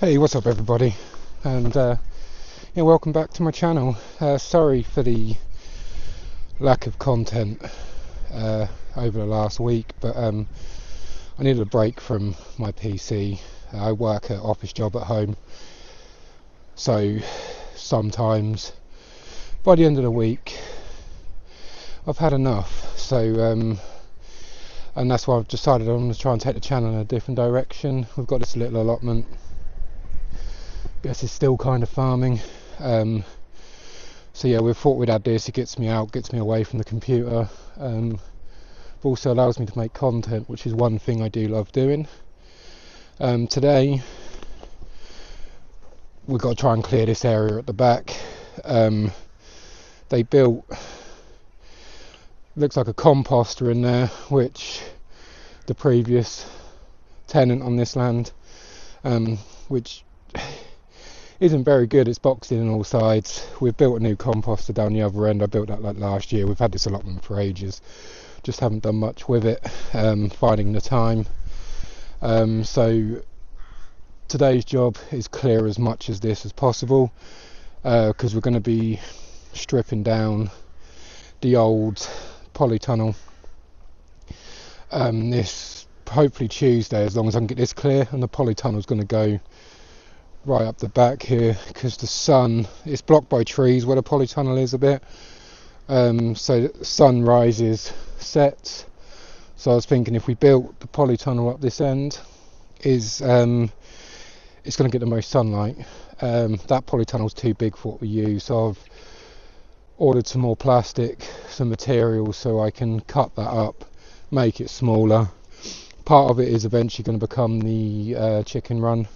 Hey, what's up everybody, and welcome back to my channel. Sorry for the lack of content over the last week, but I needed a break from my PC. I work an office job at home, so sometimes by the end of the week I've had enough, so and that's why I've decided I'm going to try and take the channel in a different direction. We've got this little allotment. Guess it's still kind of farming, so yeah, we thought we'd add this. It gets me out, gets me away from the computer, but also allows me to make content, which is one thing I do love doing. Today we've got to try and clear this area at the back. They built, looks like a composter in there, which the previous tenant on this land, which isn't very good. It's boxed in on all sides. We've built a new composter down the other end. I built that like last year. We've had this allotment for ages, just haven't done much with it, finding the time. So today's job is clear as much as this as possible, because we're going to be stripping down the old polytunnel this hopefully Tuesday, as long as I can get this clear, and the polytunnel is going to go right up the back here, because the sun, it's blocked by trees where the polytunnel is a bit, so the sun rises, sets. So I was thinking, if we built the polytunnel up this end, it's going to get the most sunlight. That polytunnel's too big for what we use, so I've ordered some more plastic, some materials, so I can cut that up, make it smaller. Part of it is eventually going to become the chicken run.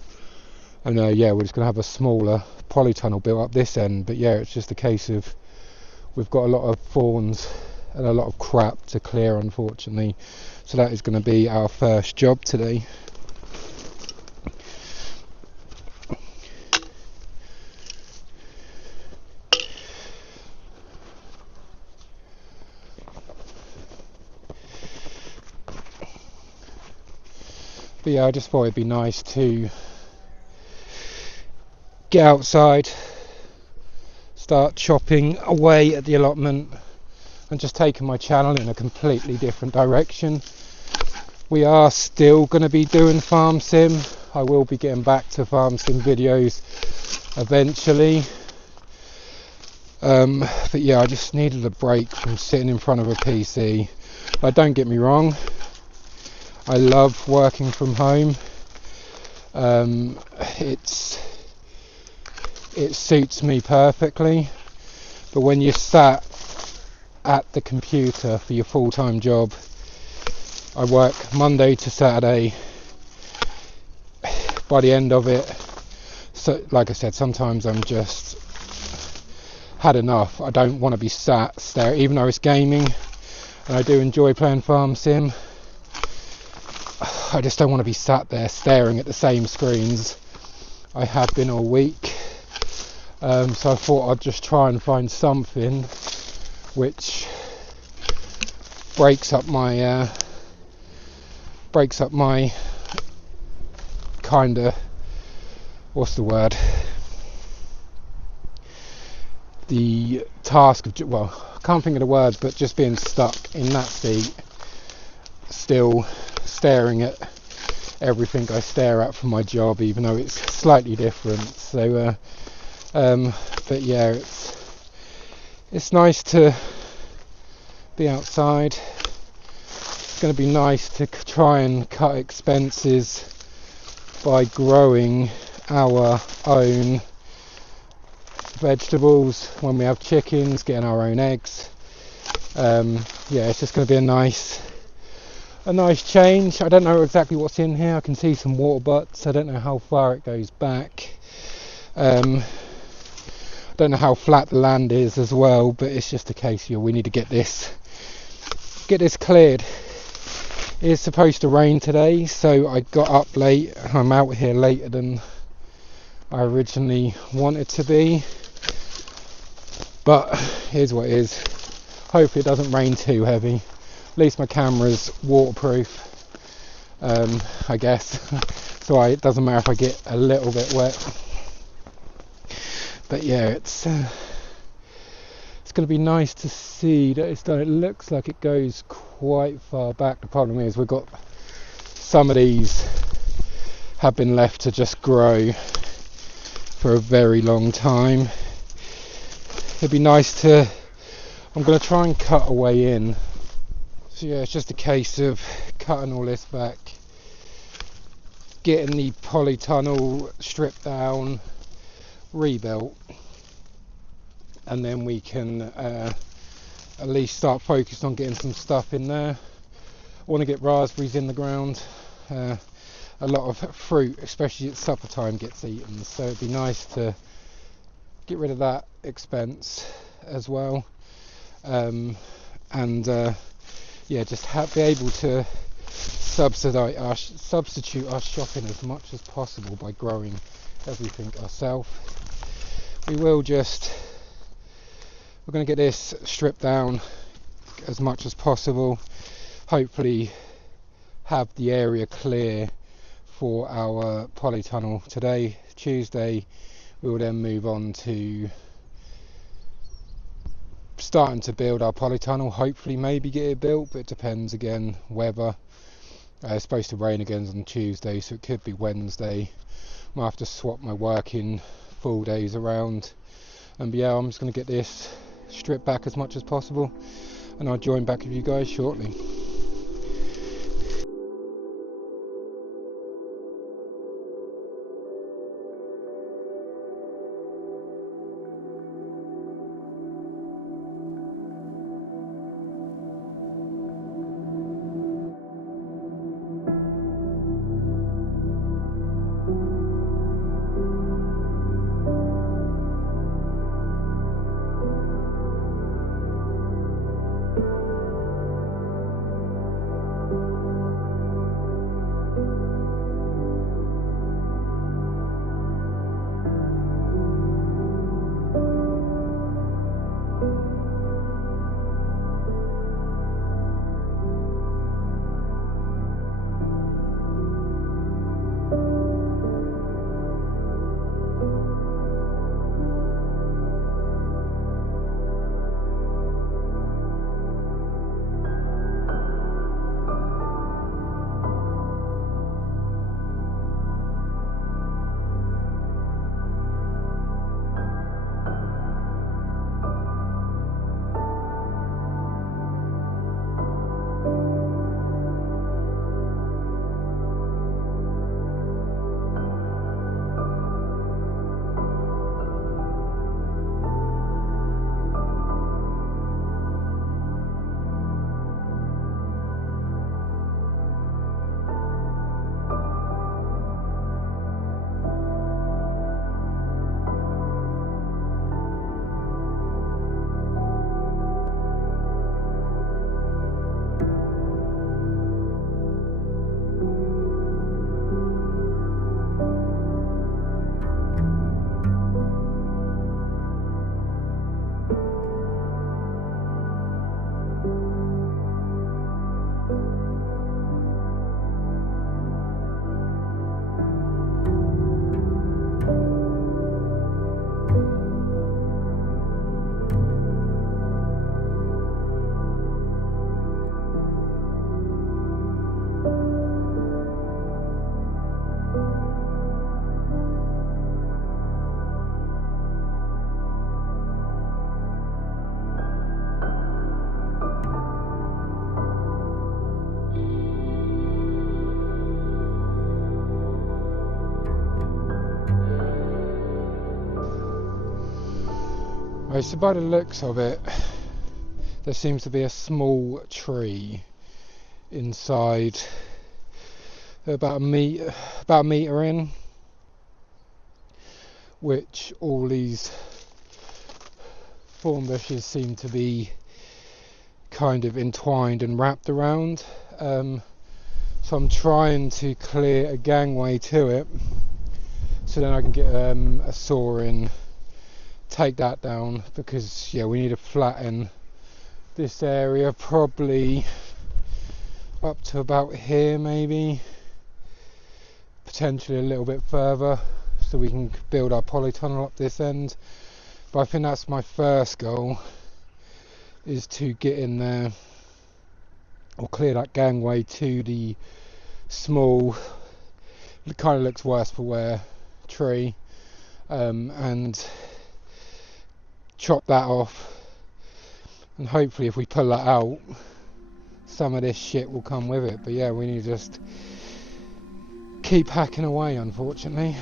And yeah, we're just going to have a smaller polytunnel built up this end. But yeah, it's just a case of, we've got a lot of thorns and a lot of crap to clear, unfortunately. So that is going to be our first job today. But yeah, I just thought it'd be nice to get outside, start chopping away at the allotment, and just taking my channel in a completely different direction. We are still going to be doing farm sim. I will be getting back to farm sim videos eventually, but yeah, I just needed a break from sitting in front of a PC. But don't get me wrong, I love working from home. It suits me perfectly, but when you're sat at the computer for your full-time job, I work Monday to Saturday. By the end of it, so like I said, sometimes I'm just had enough. I don't want to be sat staring, even though it's gaming and I do enjoy playing farm sim. I just don't want to be sat there staring at the same screens. I have been all week. So I thought I'd just try and find something which breaks up my kind of, what's the word, the task of, well, I can't think of the words, but just being stuck in that seat, still staring at everything I stare at for my job, even though it's slightly different. So but yeah, it's nice to be outside. It's going to be nice to try and cut expenses by growing our own vegetables when we have chickens, getting our own eggs. Yeah, it's just going to be a nice change. I don't know exactly what's in here. I can see some water butts. I don't know how far it goes back. I don't know how flat the land is as well, but it's just a case here, we need to get this cleared. It is supposed to rain today, so I got up late. I'm out here later than I originally wanted to be, but here's what it is. Hopefully it doesn't rain too heavy. At least my camera's waterproof, I guess. so it doesn't matter if I get a little bit wet. But yeah, it's going to be nice to see that it's done. It looks like it goes quite far back. The problem is we've got some of these have been left to just grow for a very long time. It'd be nice to, I'm going to try and cut a way in. So yeah, it's just a case of cutting all this back, getting the polytunnel stripped down, rebuilt, and then we can at least start focused on getting some stuff in there. I want to get raspberries in the ground. A lot of fruit, especially at supper time, gets eaten, so it'd be nice to get rid of that expense as well, and yeah, just be able to substitute our shopping as much as possible by growing everything ourselves. We're going to get this stripped down as much as possible, hopefully have the area clear for our polytunnel today, Tuesday. We will then move on to starting to build our polytunnel, hopefully maybe get it built, but it depends again, weather. It's supposed to rain again on Tuesday, so it could be Wednesday. I might have to swap my working full days around. And yeah, I'm just going to get this stripped back as much as possible, and I'll join back with you guys shortly. Right, so by the looks of it, there seems to be a small tree inside, about a metre in, which all these thorn bushes seem to be kind of entwined and wrapped around. So I'm trying to clear a gangway to it, so then I can get a saw in, take that down, because yeah, we need to flatten this area probably up to about here, maybe potentially a little bit further so we can build our polytunnel up this end. But I think that's my first goal, is to get in there or clear that gangway to the small, it kind of looks worse for wear tree, and chop that off, and hopefully if we pull that out some of this shit will come with it. But yeah, we need to just keep hacking away, unfortunately.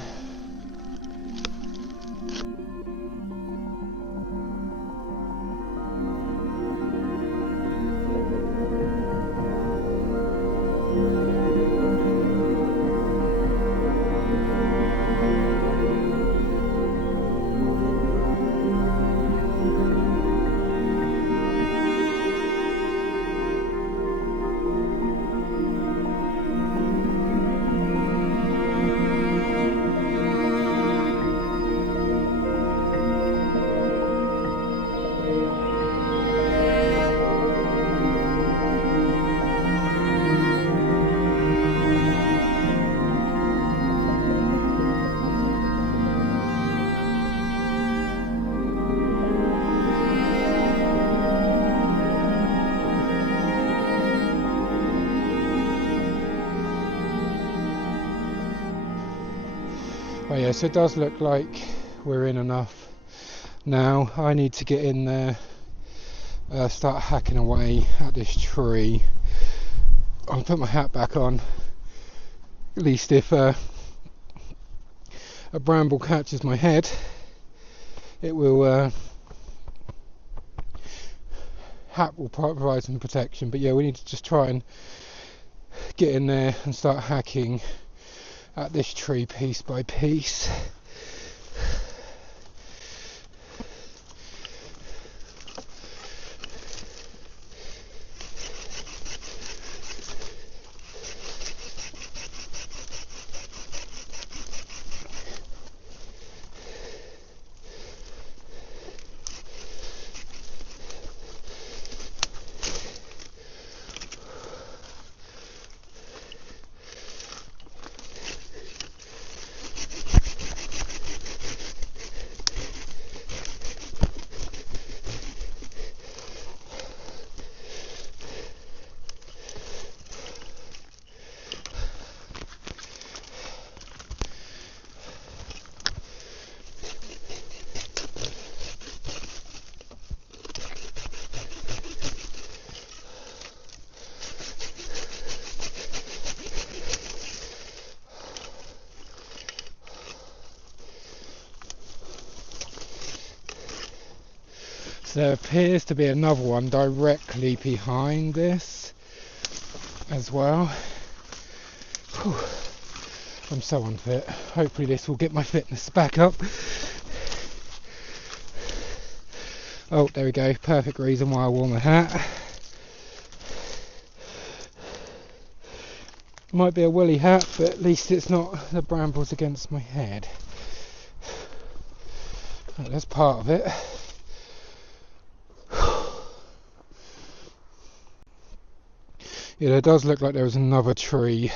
Oh yeah, so it does look like we're in enough now. I need to get in there, start hacking away at this tree. I'll put my hat back on, at least if a bramble catches my head, it will hat will provide some protection. But yeah, we need to just try and get in there and start hacking at this tree piece by piece. There appears to be another one directly behind this as well. Whew. I'm so unfit. Hopefully this will get my fitness back up. Oh, there we go. Perfect reason why I wore my hat. Might be a woolly hat, but at least it's not the brambles against my head. Right, that's part of it. Yeah, there does look like there was another tree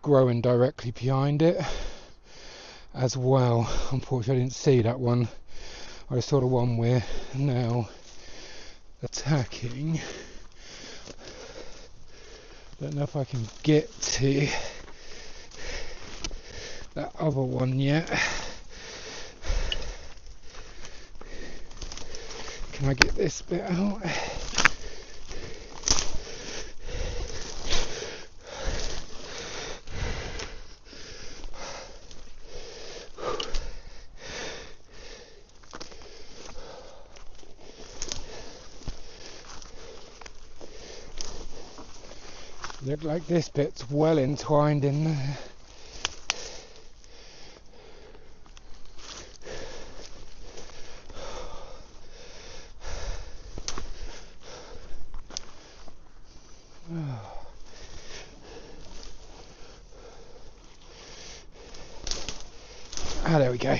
growing directly behind it as well. Unfortunately I didn't see that one. I saw the one we're now attacking. Don't know if I can get to that other one yet. Can I get this bit out? Look like this bit's well entwined in there. Ah, there we go.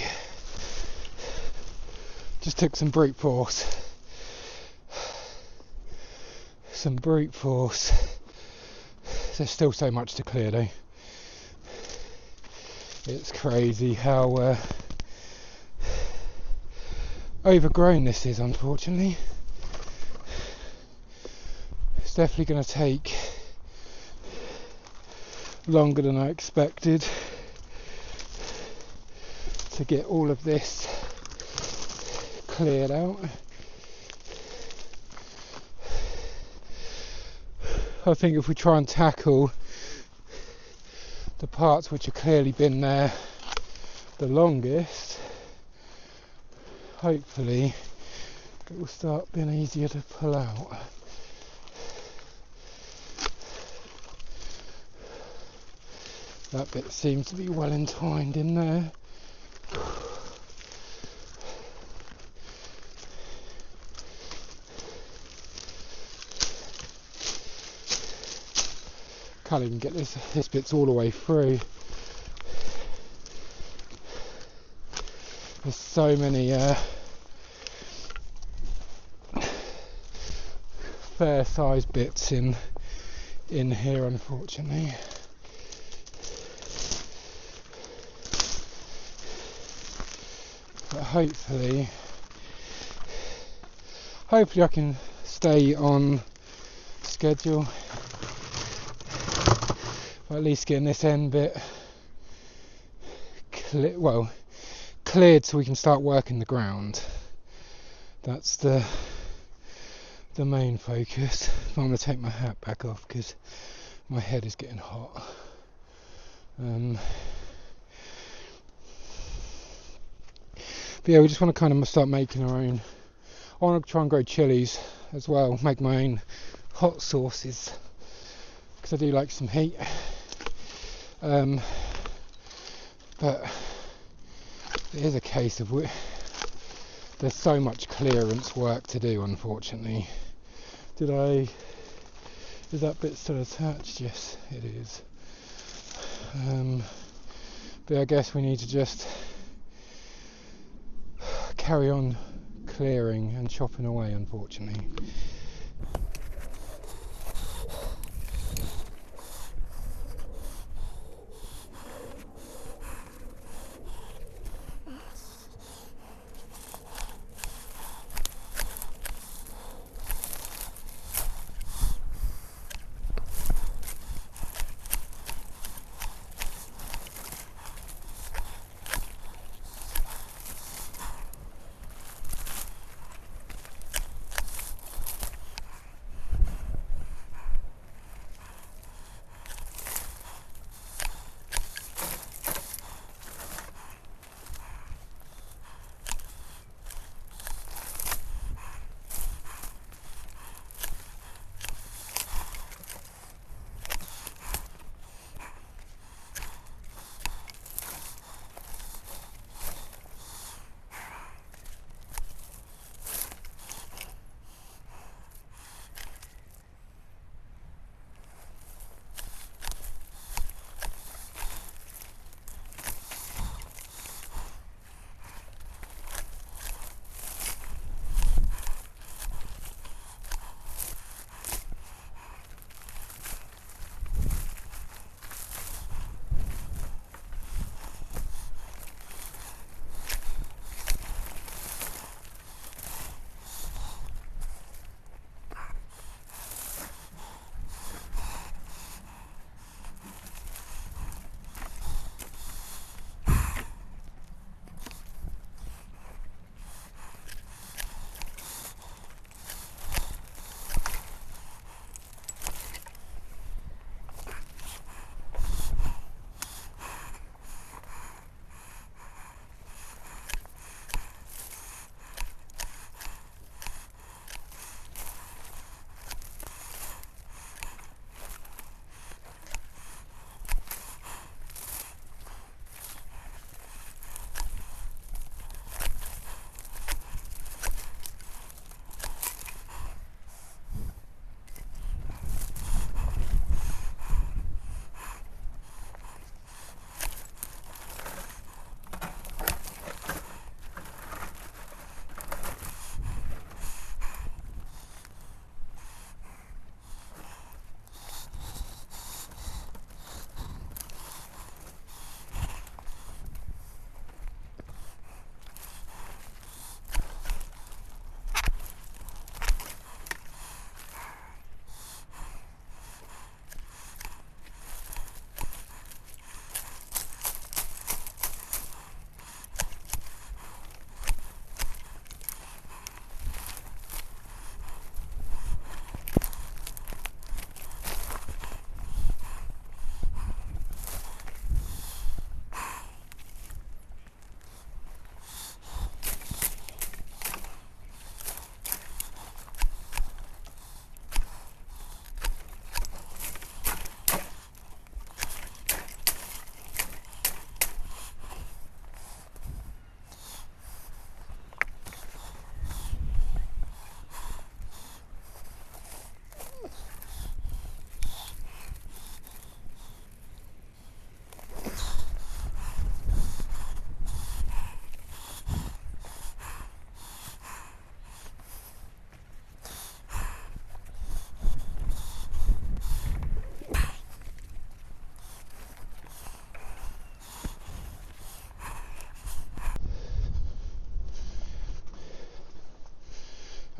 Just took some brute force. Some brute force. There's still so much to clear though. It's crazy how overgrown this is, unfortunately. It's definitely going to take longer than I expected to get all of this cleared out. I think if we try and tackle the parts which have clearly been there the longest, hopefully it will start being easier to pull out. That bit seems to be well entwined in there. Can't even get this bit's all the way through. There's so many fair sized bits in here, unfortunately. But hopefully I can stay on schedule, or at least getting this end bit cleared so we can start working the ground. That's the main focus. I'm going to take my hat back off because my head is getting hot. But yeah, we just want to kind of start making our own. I want to try and grow chilies as well, make my own hot sauces, because I do like some heat. But it is a case of there's so much clearance work to do, unfortunately. Is that bit still attached? Yes, it is. But I guess we need to just carry on clearing and chopping away, unfortunately.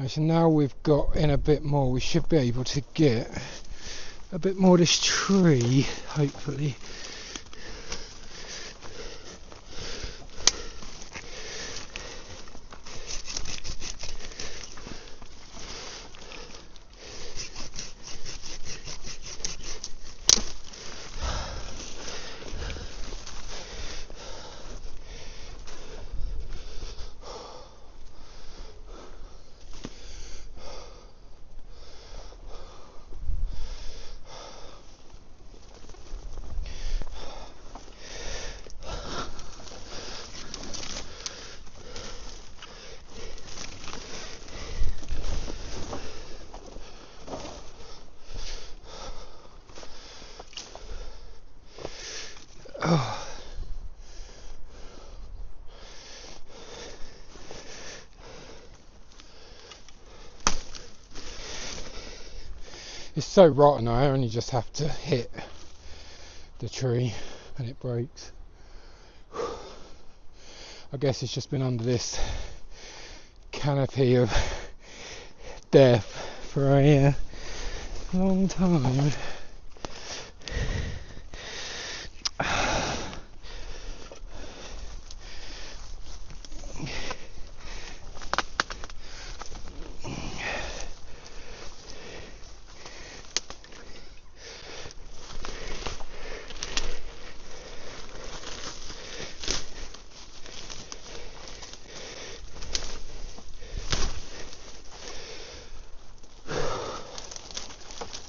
So now we've got in a bit more, we should be able to get a bit more of this tree, hopefully. Oh. It's so rotten, I only just have to hit the tree and it breaks. I guess it's just been under this canopy of death for a long time.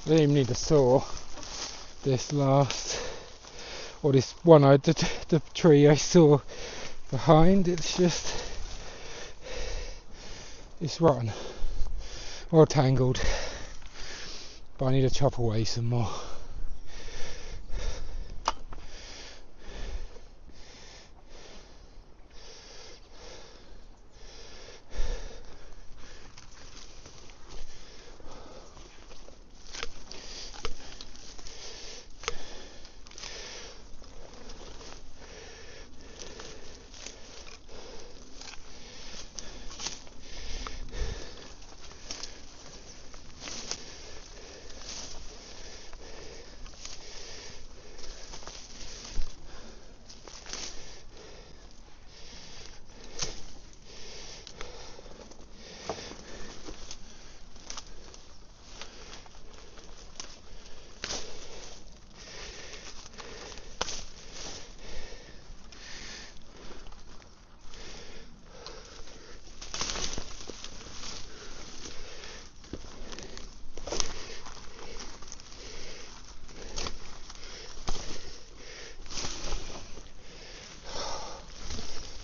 I didn't even need a saw. This last, or this one, the tree I saw behind, it's rotten, or tangled, but I need to chop away some more.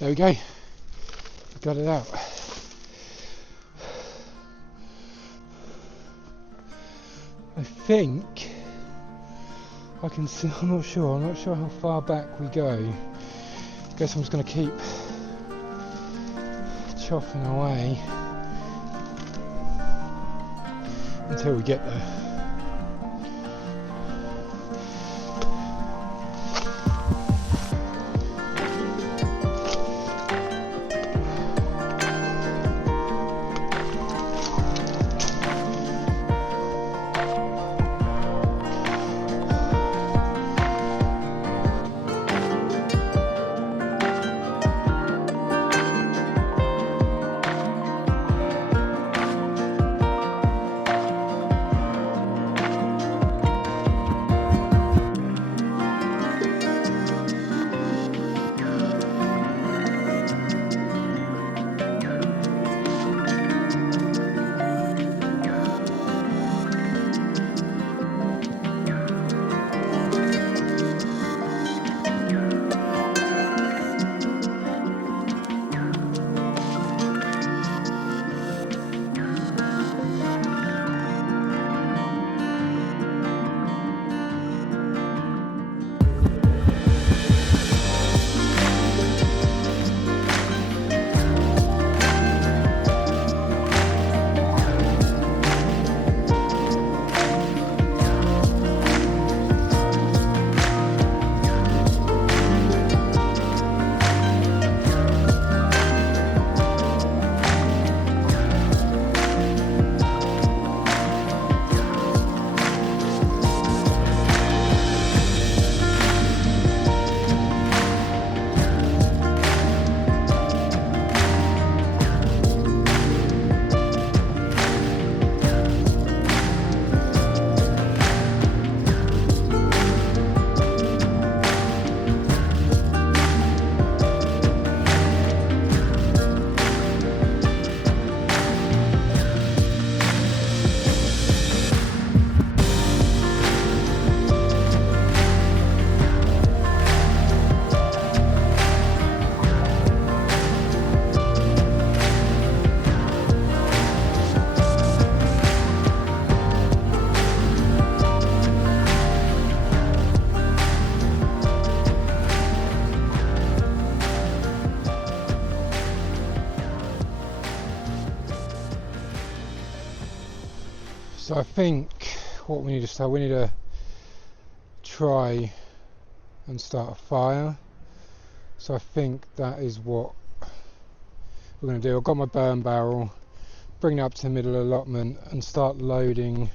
There we go, got it out. I think I can see, I'm not sure how far back we go. Guess I'm just going to keep chopping away until we get there. So I think what we need to start, we need to try and start a fire. So I think that is what we're going to do. I've got my burn barrel, bring it up to the middle allotment and start loading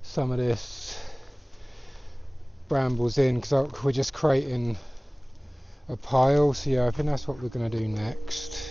some of this brambles in, because we're just creating a pile. So yeah, I think that's what we're going to do next.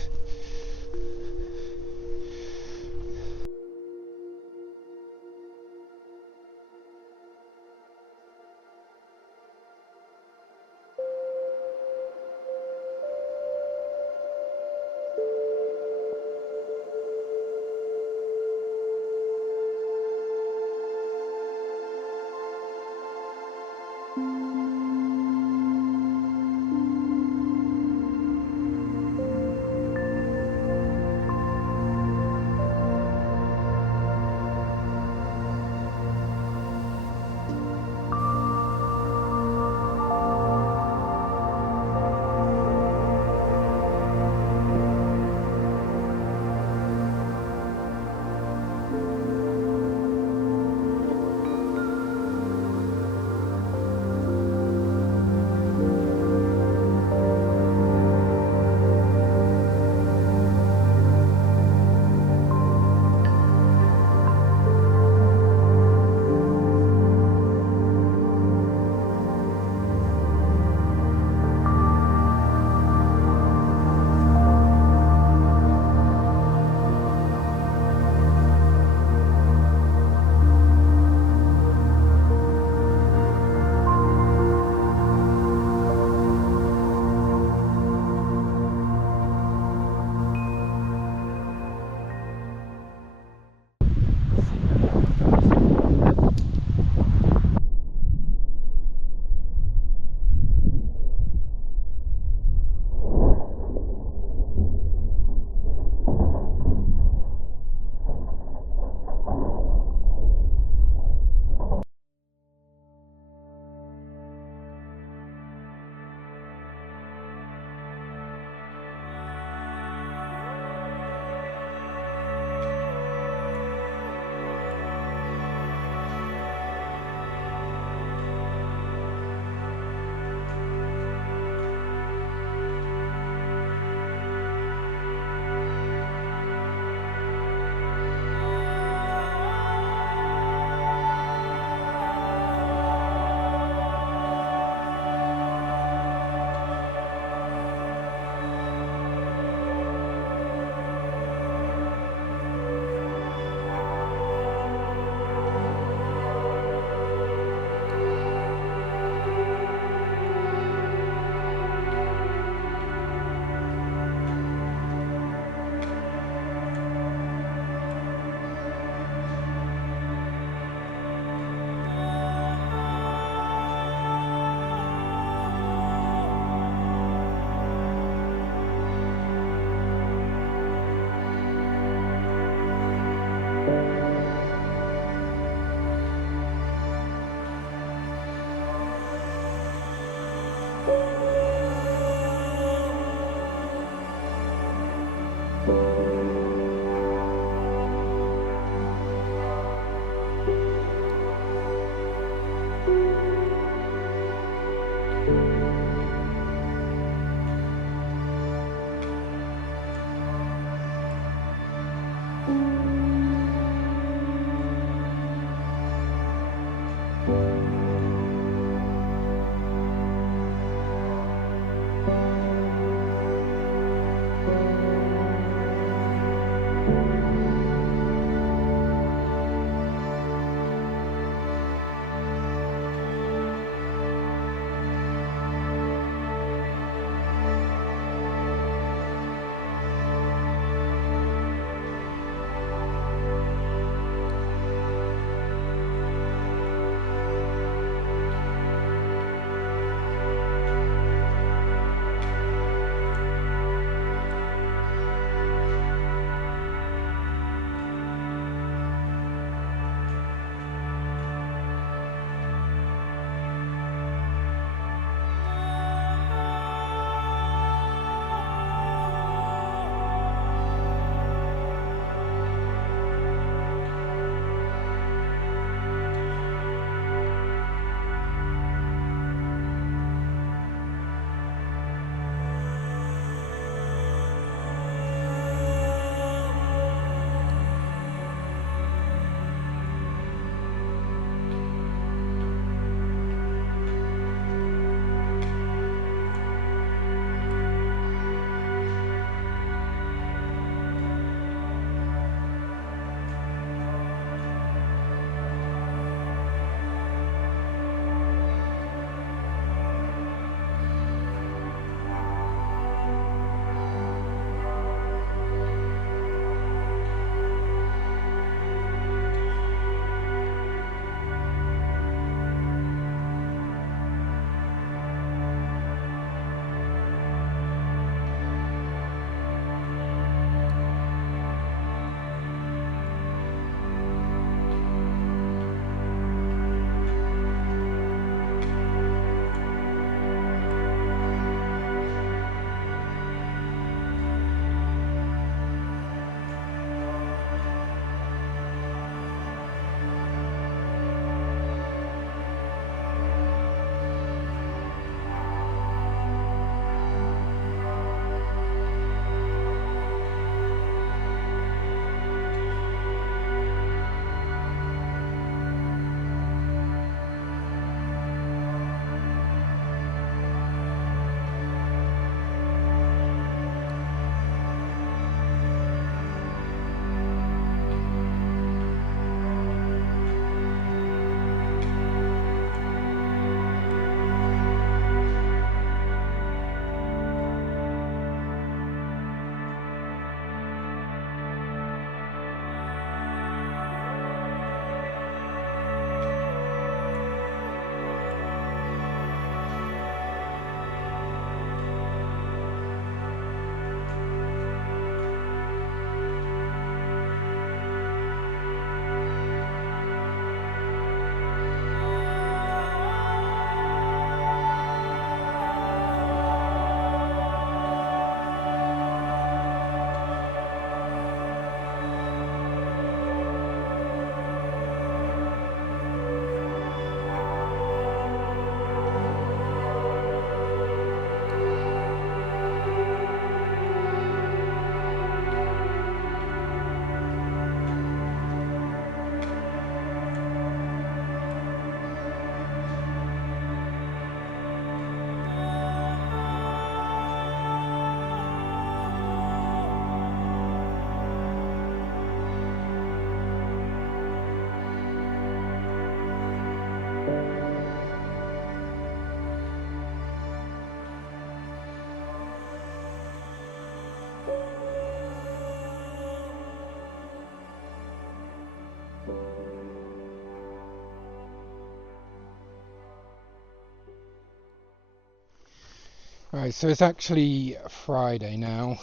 Right, so it's actually Friday now.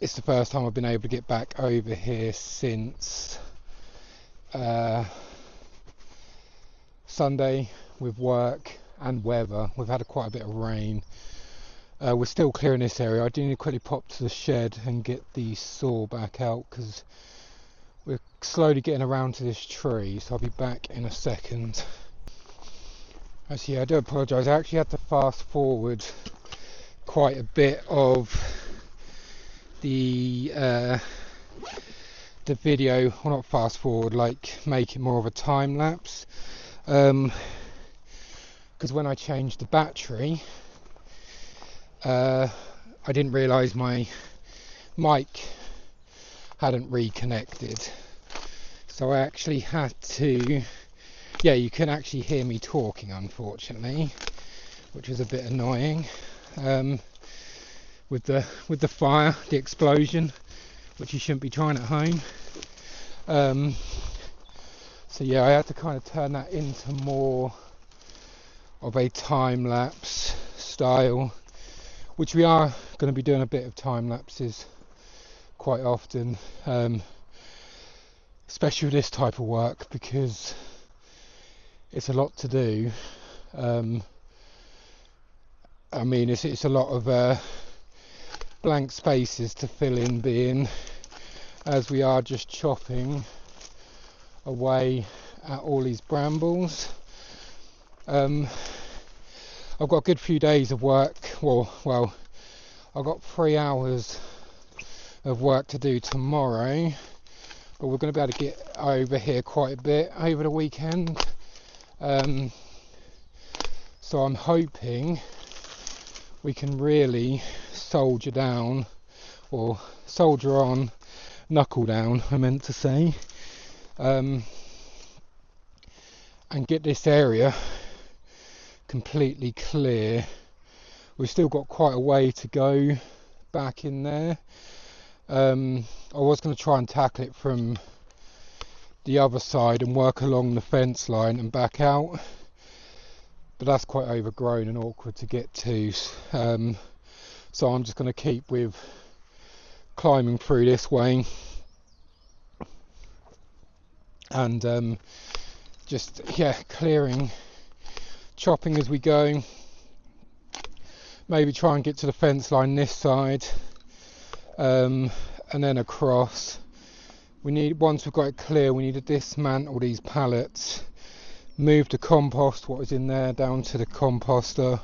It's the first time I've been able to get back over here since Sunday with work and weather. We've had quite a bit of rain. We're still clearing this area. I do need to quickly pop to the shed and get the saw back out because we're slowly getting around to this tree, so I'll be back in a second. Actually, I do apologise. I actually had to fast forward quite a bit of the video, well, not fast forward, like make it more of a time lapse, because when I changed the battery, I didn't realise my mic hadn't reconnected, so I actually had to, yeah, you can actually hear me talking, unfortunately, which is a bit annoying, with the fire, the explosion, which you shouldn't be trying at home. So yeah, I had to kind of turn that into more of a time lapse style, which we are going to be doing a bit of time lapses quite often, especially with this type of work, because it's a lot to do. I mean, it's a lot of blank spaces to fill in, being as we are just chopping away at all these brambles. I've got a good few days of work. Well, I've got 3 hours of work to do tomorrow, but we're going to be able to get over here quite a bit over the weekend. So I'm hoping we can really soldier down, or soldier on, knuckle down, I meant to say, and get this area completely clear. We've still got quite a way to go back in there. I was going to try and tackle it from the other side and work along the fence line and back out, but that's quite overgrown and awkward to get to, so I'm just going to keep with climbing through this way and just, yeah, clearing, chopping as we go. Maybe try and get to the fence line this side, and then across. We need, once we've got it clear, we need to dismantle these pallets, move the compost, what was in there, down to the composter,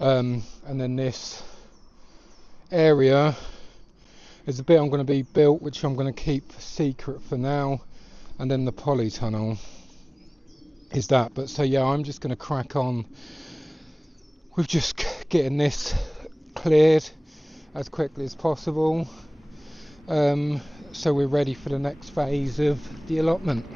and then this area is a bit I'm going to be built, which I'm going to keep secret for now, and then the polytunnel is that. But so yeah, I'm just going to crack on with just getting this cleared as quickly as possible, so we're ready for the next phase of the allotment.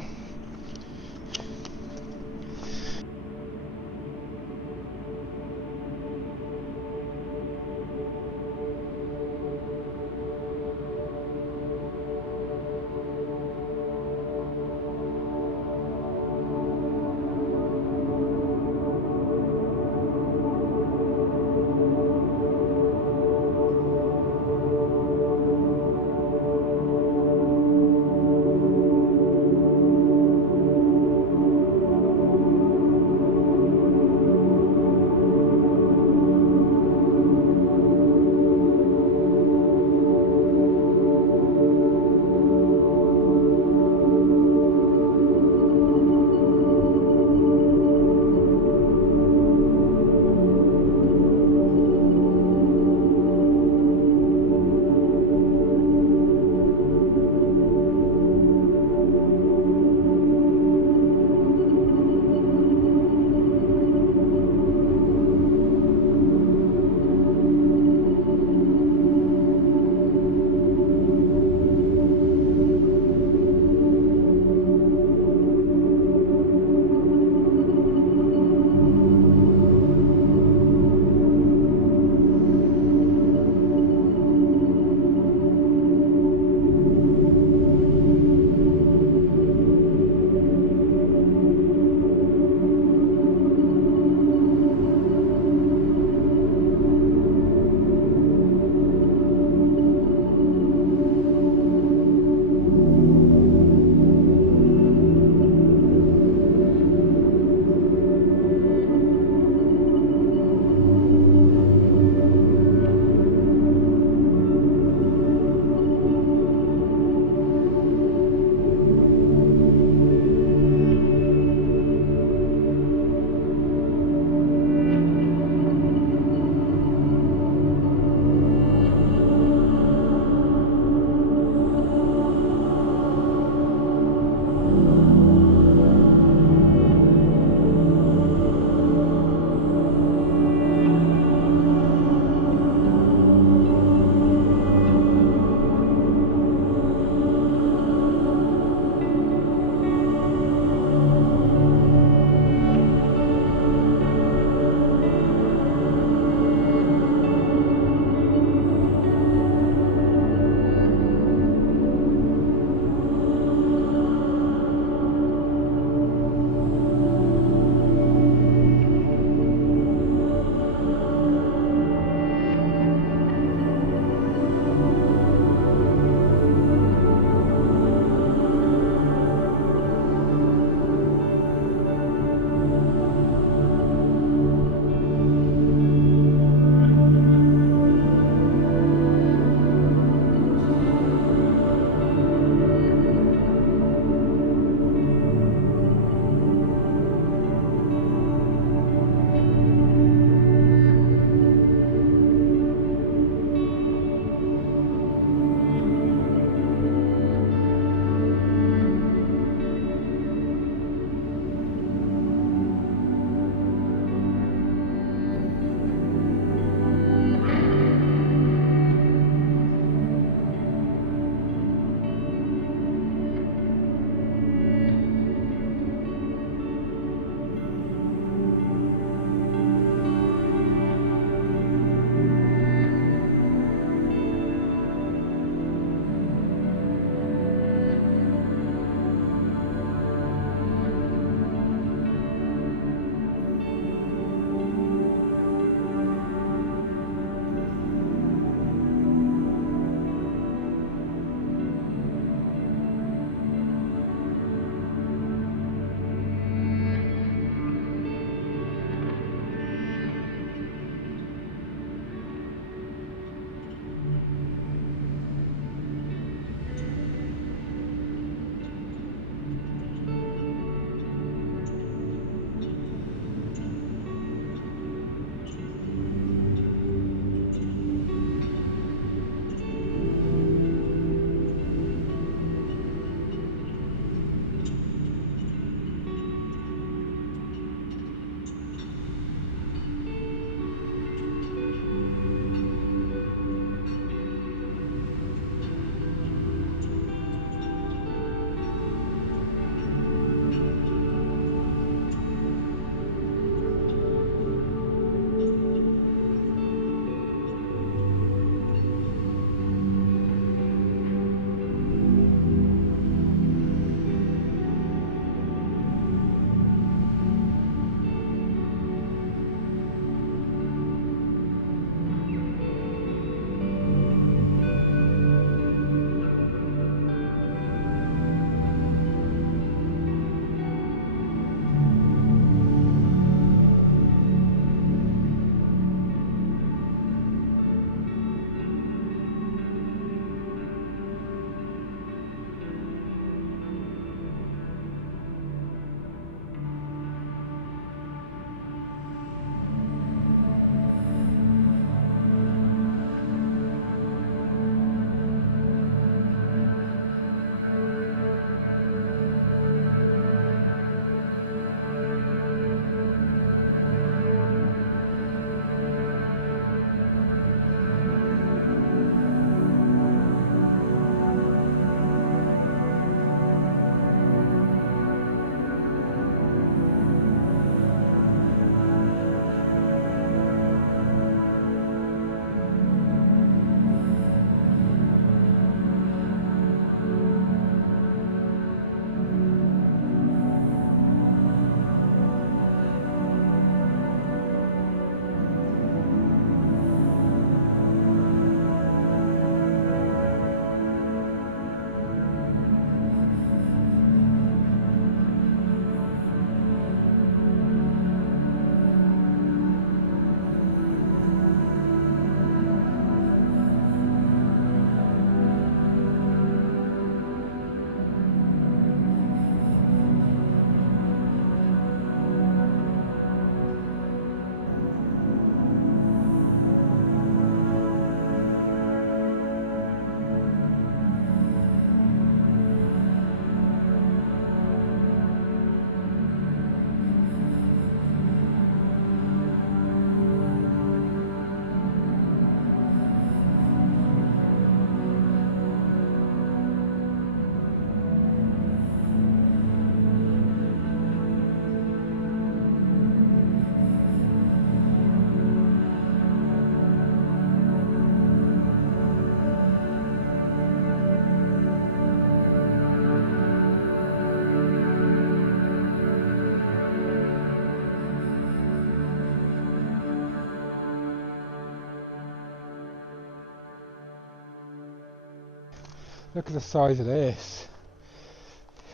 Look at the size of this.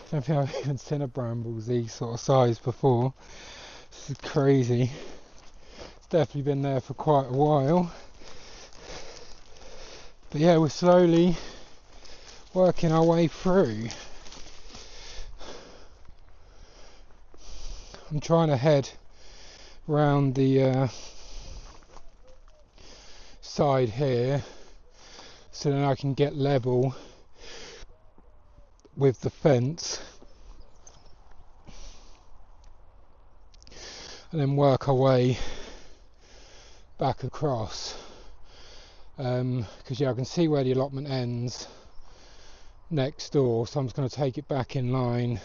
I don't think I've even seen a brambles these sort of size before. This is crazy. It's definitely been there for quite a while. But yeah, we're slowly working our way through. I'm trying to head round the side here so then I can get level with the fence and then work our way back across, because yeah, I can see where the allotment ends next door, so I'm just going to take it back in line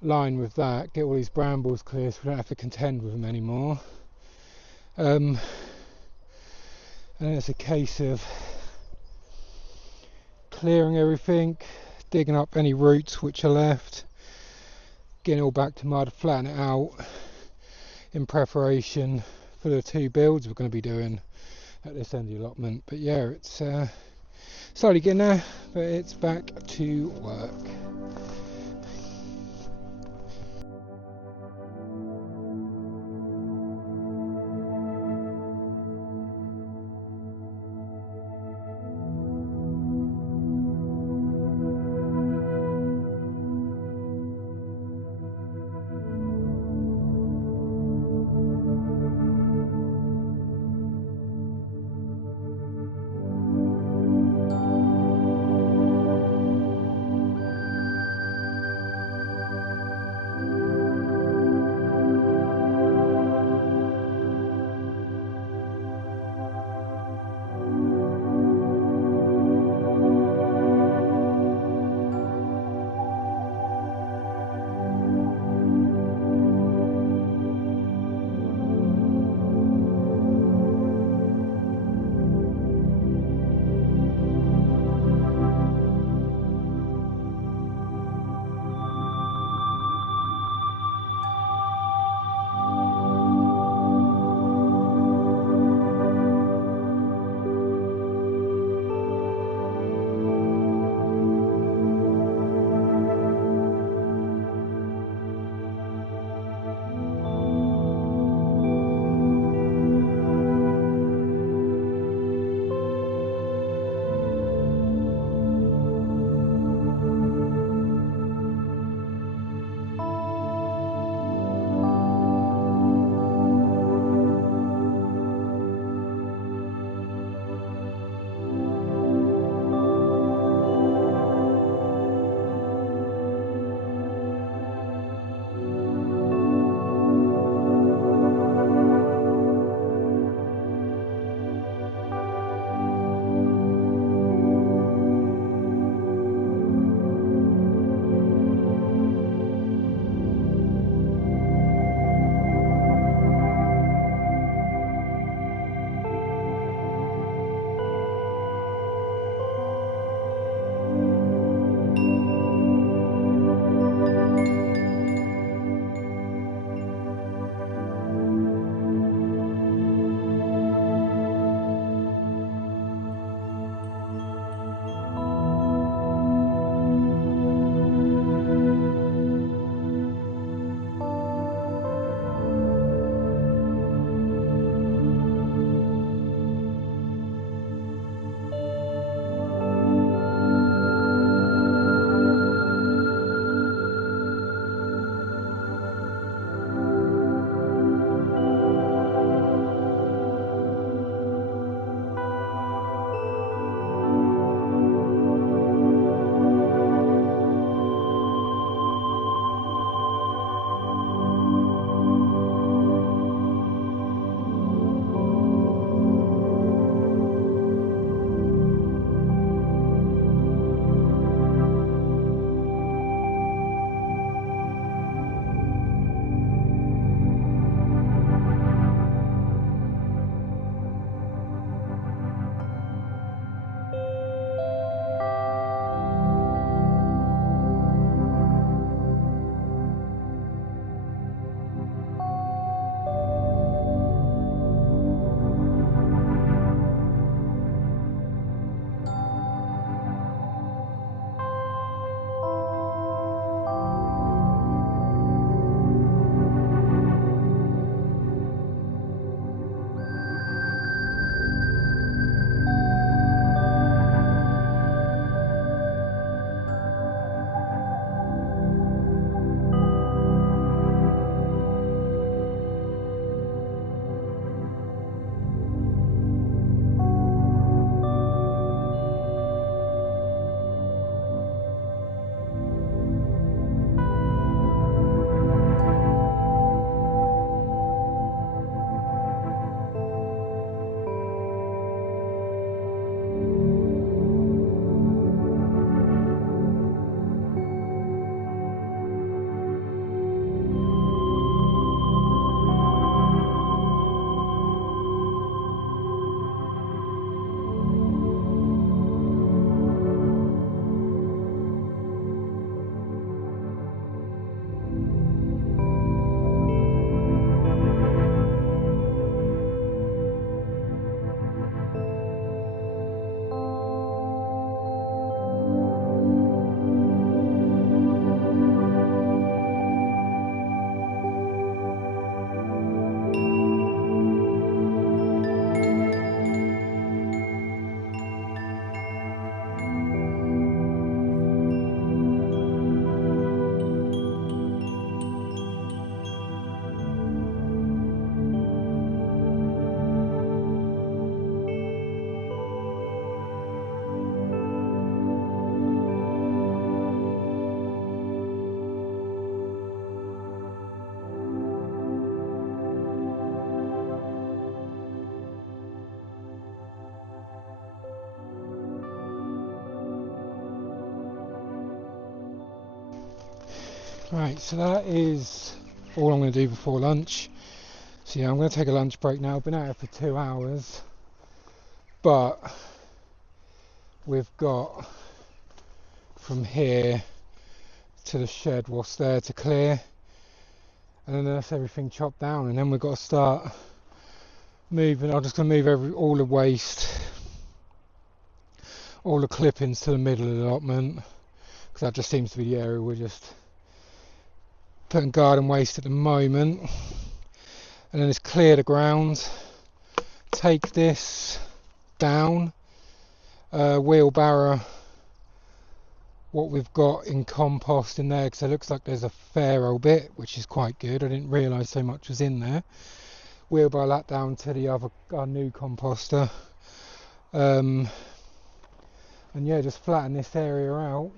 with that, get all these brambles clear so we don't have to contend with them anymore. And it's a case of clearing everything, digging up any roots which are left, getting it all back to mud, flatten it out in preparation for the 2 builds we're going to be doing at this end of the allotment. But yeah, it's slowly getting there, but it's back to work. Right, so that is all I'm going to do before lunch. So yeah, I'm going to take a lunch break now. I've been out for 2 hours, but we've got from here to the shed what's there to clear, and then that's everything chopped down, and then we've got to start moving. I'm just going to move all the waste, all the clippings to the middle of the allotment, because that just seems to be the area we're just putting garden waste at the moment. And then it's clear the ground, take this down, wheelbarrow what we've got in compost in there, because it looks like there's a fair old bit, which is quite good. I didn't realise so much was in there. Wheelbarrow that down to our new composter, and yeah, just flatten this area out,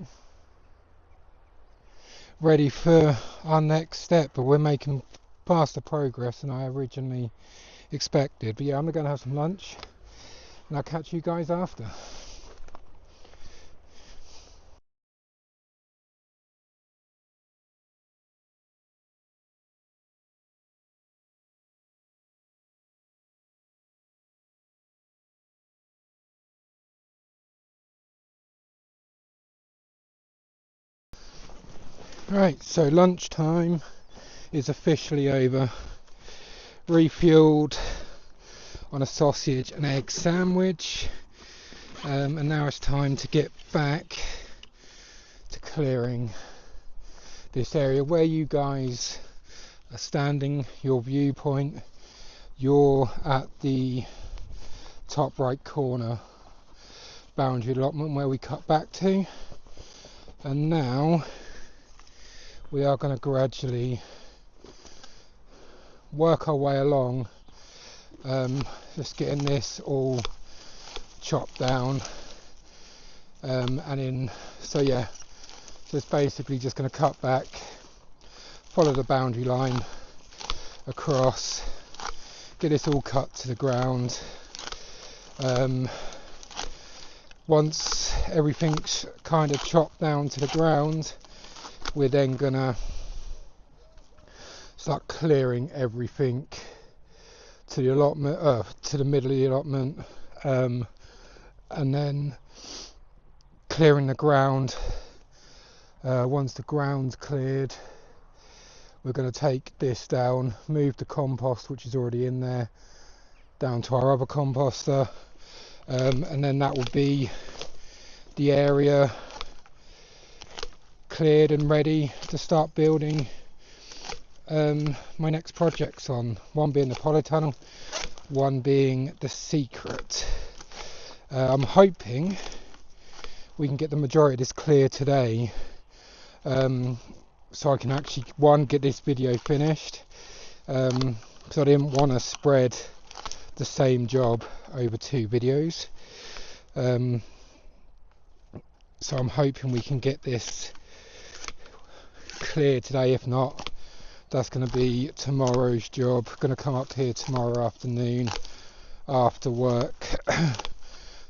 ready for our next step. But we're making faster progress than I originally expected. But yeah, I'm going to have some lunch, and I'll catch you guys after. Right, so lunchtime is officially over. Refueled on a sausage and egg sandwich, and now it's time to get back to clearing this area where you guys are standing, your viewpoint. You're at the top right corner boundary allotment where we cut back to, and now we are going to gradually work our way along, just getting this all chopped down, and in, so yeah, so it's basically just going to cut back, follow the boundary line across, get this all cut to the ground. Once everything's kind of chopped down to the ground, we're then gonna start clearing everything to the allotment, to the middle of the allotment, and then clearing the ground. Once the ground's cleared, we're going to take this down, move the compost, which is already in there, down to our other composter, and then that will be the area cleared and ready to start building my next projects on. One being the polytunnel, one being the secret. I'm hoping we can get the majority of this clear today, so I can actually, one, get this video finished, because I didn't want to spread the same job over 2 videos. So I'm hoping we can get this clear today. If not, that's going to be tomorrow's job. Going to come up here tomorrow afternoon after work.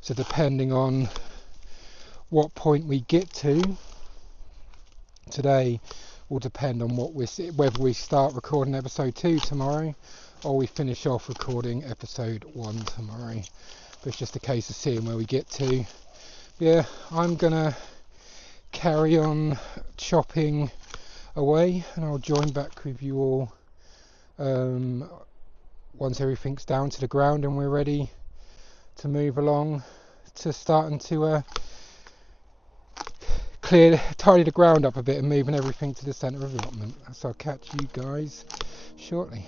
So depending on what point we get to today will depend on whether we start recording episode 2 tomorrow or we finish off recording episode 1 tomorrow. But it's just a case of seeing where we get to. Yeah, I'm gonna carry on chopping away, and I'll join back with you all once everything's down to the ground and we're ready to move along to starting to tidy the ground up a bit and moving everything to the centre of the allotment. So I'll catch you guys shortly.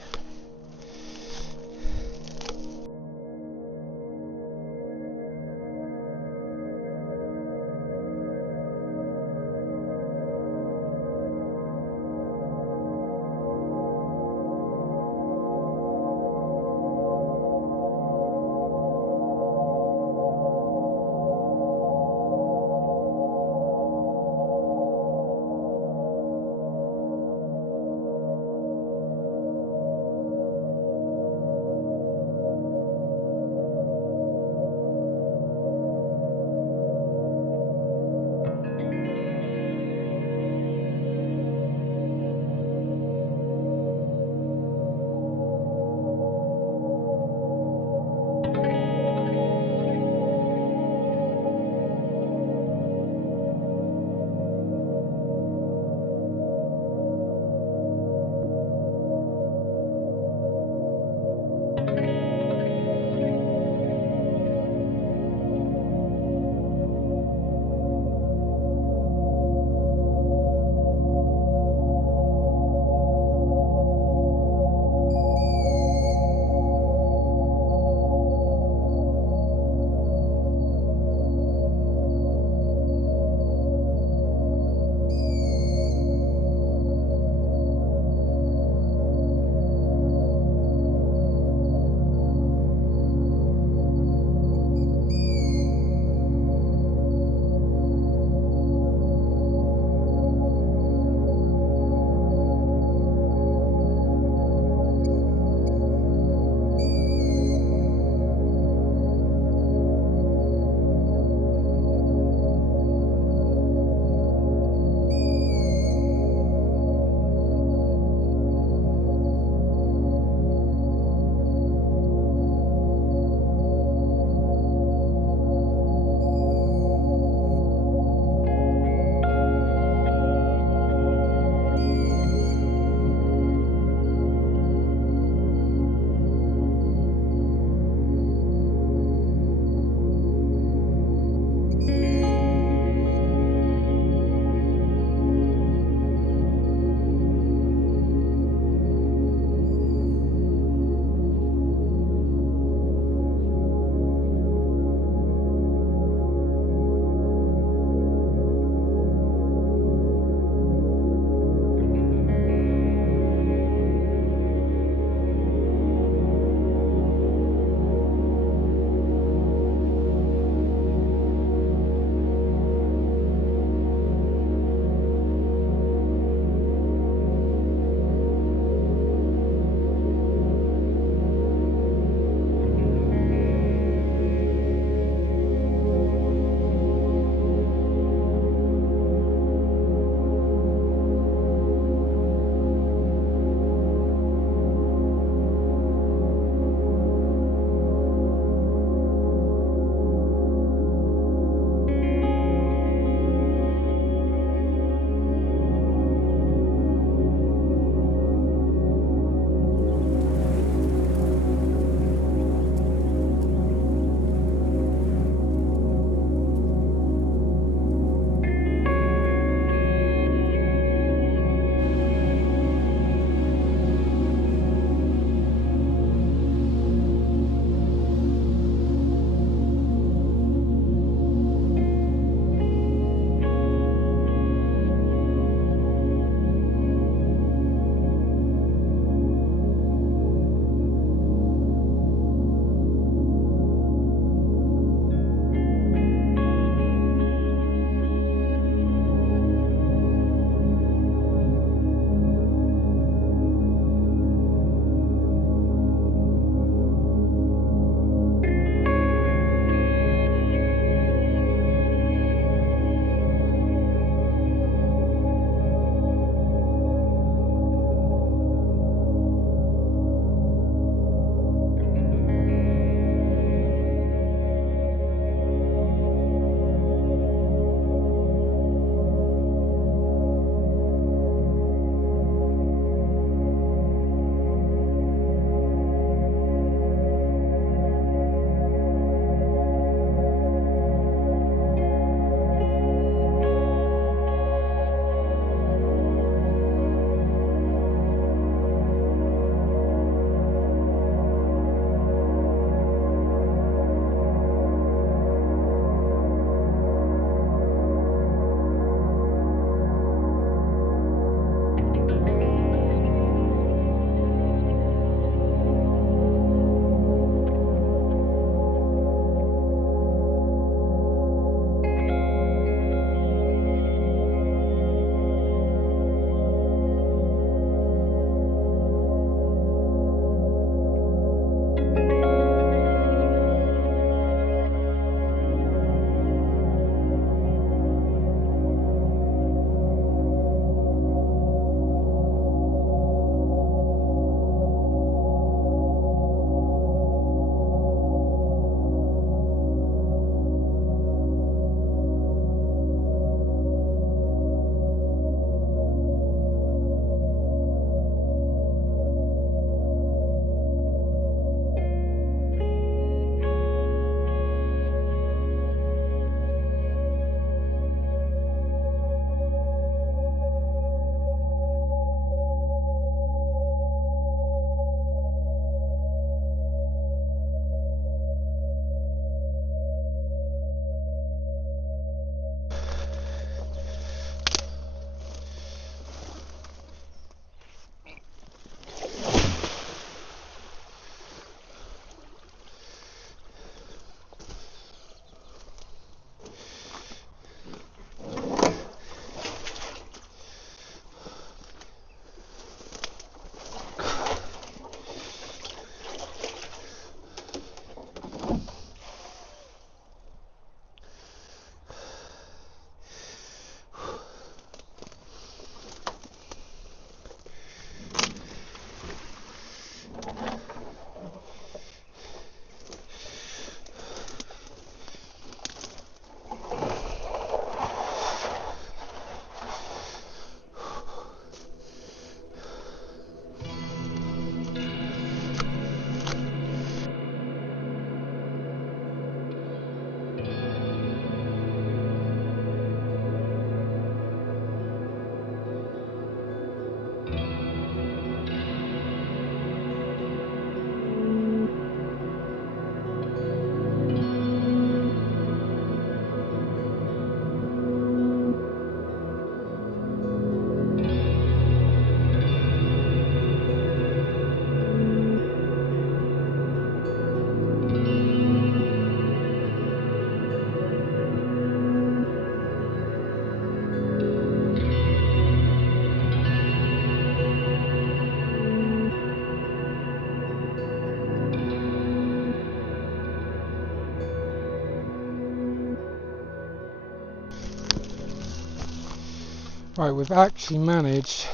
Right, we've actually managed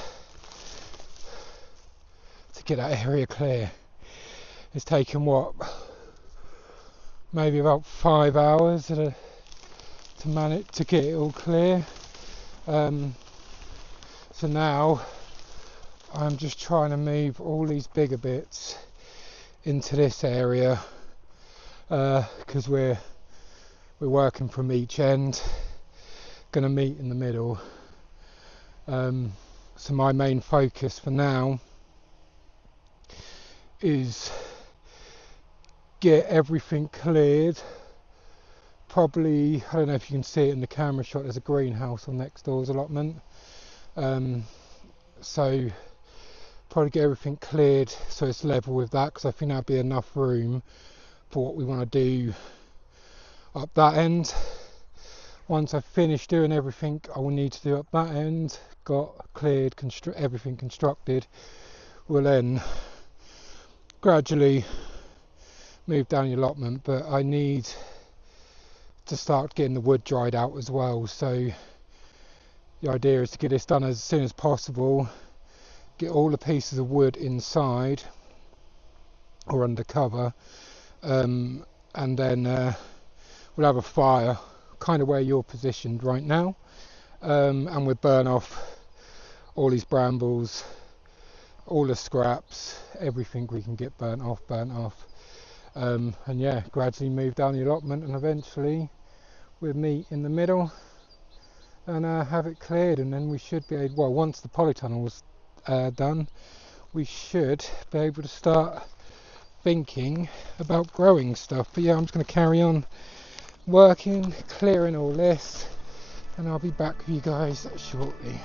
to get that area clear. It's taken what, maybe about 5 hours to manage to get it all clear. So now I'm just trying to move all these bigger bits into this area, because we're working from each end, going to meet in the middle. So my main focus for now is get everything cleared. Probably, I don't know if you can see it in the camera shot, there's a greenhouse on next door's allotment. So probably get everything cleared so it's level with that, because I think that'll be enough room for what we want to do up that end. Once I've finished doing everything I will need to do up that end, got cleared, everything constructed, we'll then gradually move down the allotment. But I need to start getting the wood dried out as well, so the idea is to get this done as soon as possible, get all the pieces of wood inside or under cover, and then we'll have a fire kind of where you're positioned right now, and we'll burn off all these brambles, all the scraps, everything we can get burnt off, and yeah, gradually move down the allotment, and eventually we'll meet in the middle and have it cleared. And then we should be able, well, once the polytunnel's done, we should be able to start thinking about growing stuff. But yeah, I'm just going to carry on working, clearing all this, and I'll be back with you guys shortly.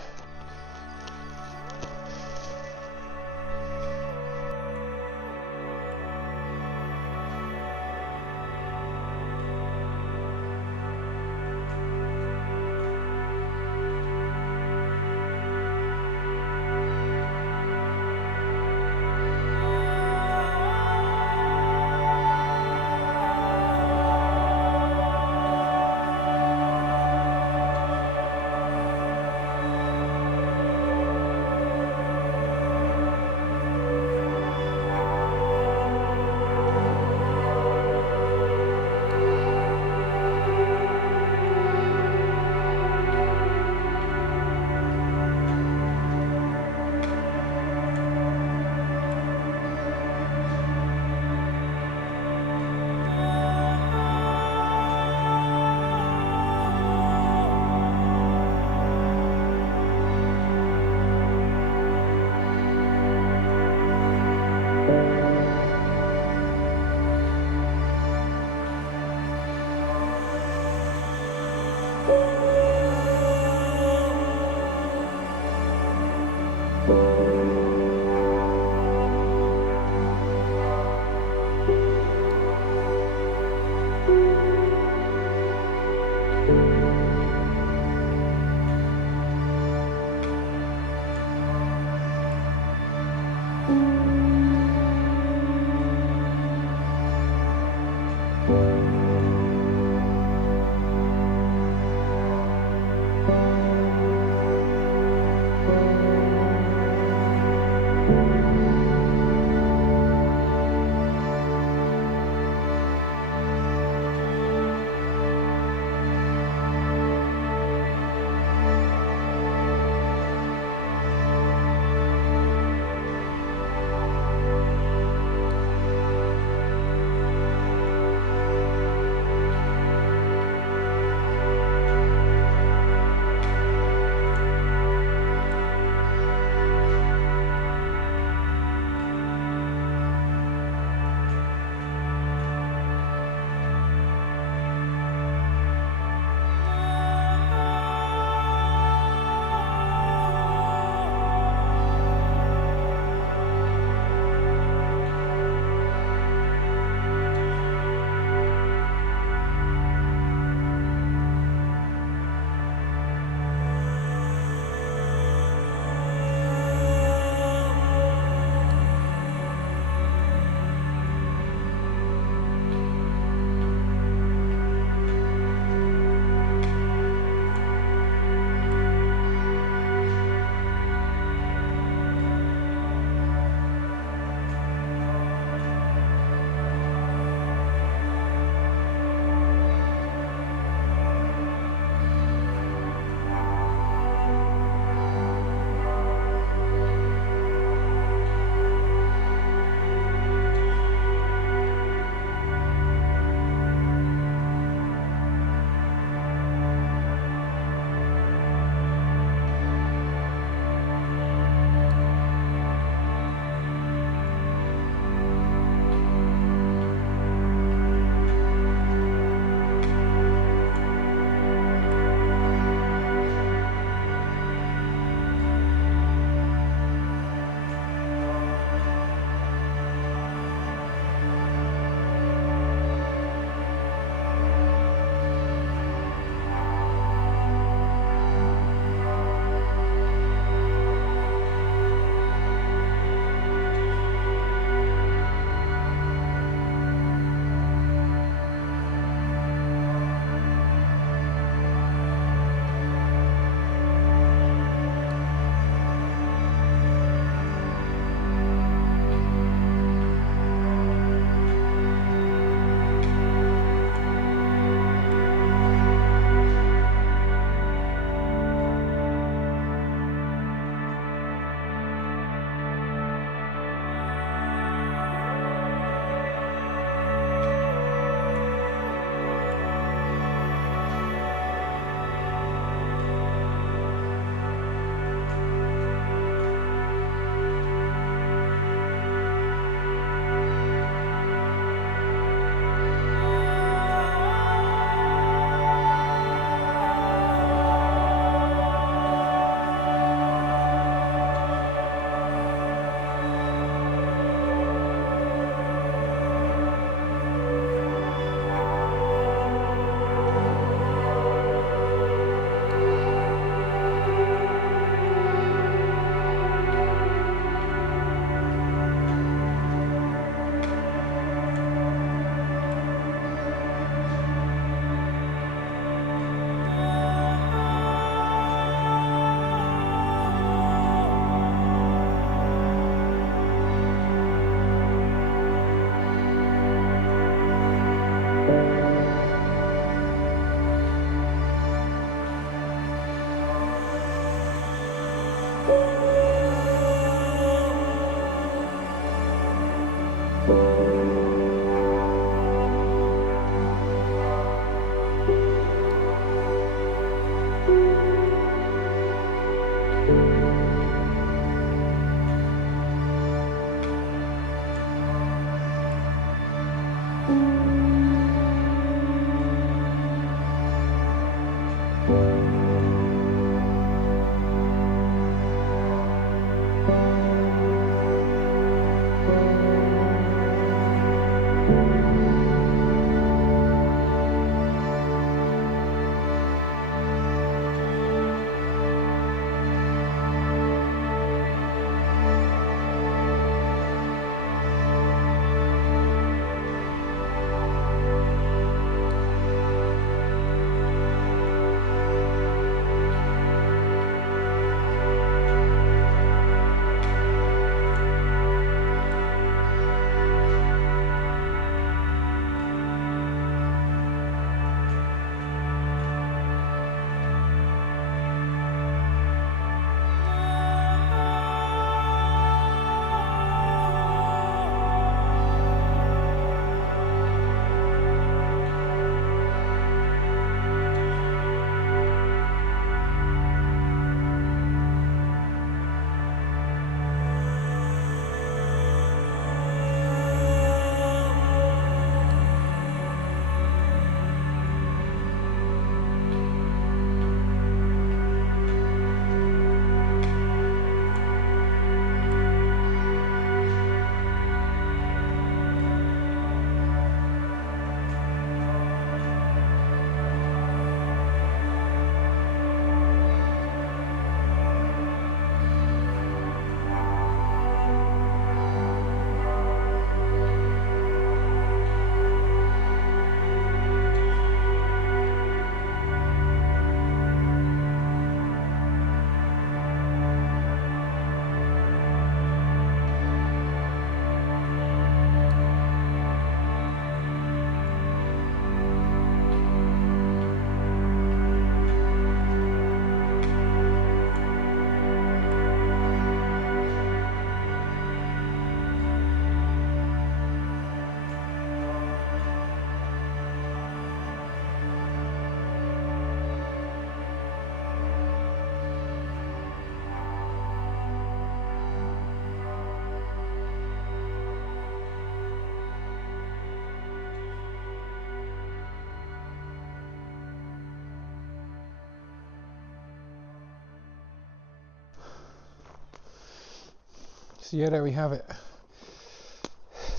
So yeah, there we have it.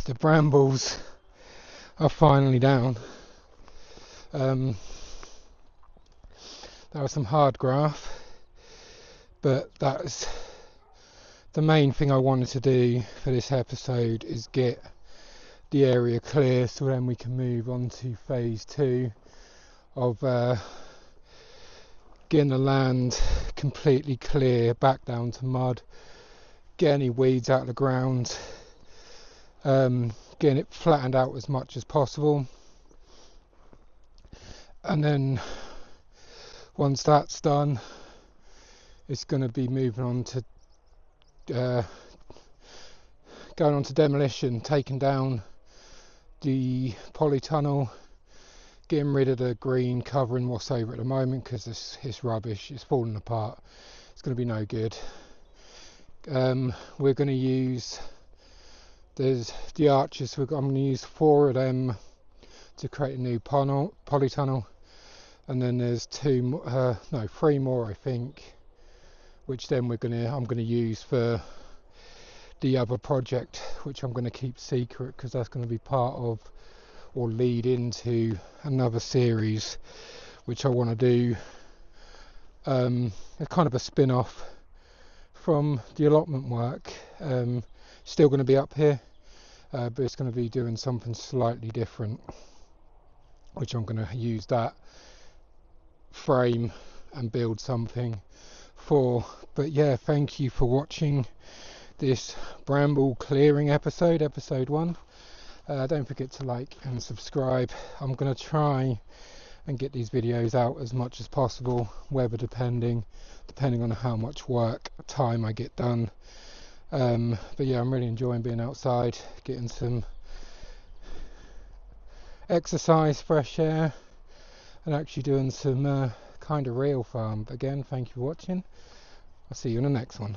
The brambles are finally down. That was some hard graft, but that's the main thing I wanted to do for this episode, is get the area clear so then we can move on to phase 2 of getting the land completely clear, back down to mud, get any weeds out of the ground, getting it flattened out as much as possible, and then once that's done, it's going to be moving on to going on to demolition, taking down the polytunnel, getting rid of the green covering what's over at the moment, because it's rubbish, it's falling apart, it's going to be no good. We're going to use, there's the arches, I'm going to use 4 of them to create a new polytunnel, and then there's 3 more I think, which then I'm going to use for the other project, which I'm going to keep secret because that's going to be part of or lead into another series which I want to do. It's kind of a spin-off from the allotment work. Still going to be up here, but it's going to be doing something slightly different, which I'm going to use that frame and build something for. But yeah, thank you for watching this bramble clearing episode 1. Don't forget to like and subscribe. I'm going to try and get these videos out as much as possible, weather depending on how much time I get done. But yeah, I'm really enjoying being outside, getting some exercise, fresh air, and actually doing some kind of real farm. But again, thank you for watching. I'll see you in the next one.